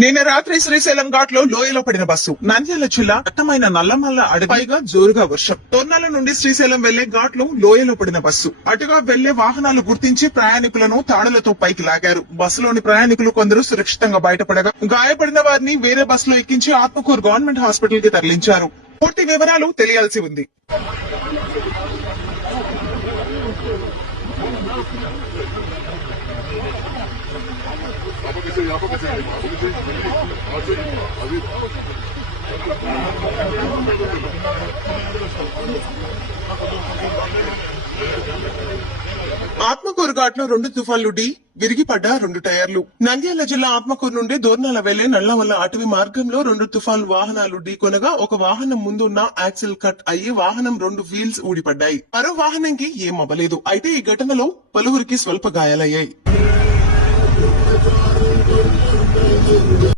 నిన్న రాత్రి శ్రీశైలం ఘాట్ లో లోయలో పడిన బస్సు. నంద్యాల జిల్లా దట్టమైన నల్లమల్ల అడవిగా జోరుగా వర్షం. తొర్నాల నుండి శ్రీశైలం వెళ్లే ఘాట్ లో లోయలో పడిన బస్సు. అటుగా వెళ్లే వాహనాలు గుర్తించి ప్రయాణికులను తాడులతో పైకి లాగారు. బస్సులోని ప్రయాణికులు కొందరు సురక్షితంగా బయటపడగా, గాయపడిన వారిని వేరే బస్సులో ఎక్కించి ఆత్మకూరు గవర్నమెంట్ హాస్పిటల్ కి తరలించారు. పూర్తి వివరాలు తెలియాల్సి ఉంది. ఆత్మకూరు ఘాట్ లో 2 తుఫాన్లు విరిగిపడ్డ 2 టైర్లు. నంద్యాల జిల్లా ఆత్మకూరు నుండి దోర్నాల వెళ్లే నల్లమల్ల అటవీ మార్గంలో 2 తుఫాన్లు వాహనాలు ఢీకొనగా ఒక వాహనం ముందున్న యాక్సిల్ కట్ అయ్యి వాహనం 2 వీల్స్ ఊడిపడ్డాయి. మరో వాహనంకి ఏం అవ్వలేదు. అయితే ఈ ఘటనలో పలువురికి స్వల్ప గాయాలయ్యాయి.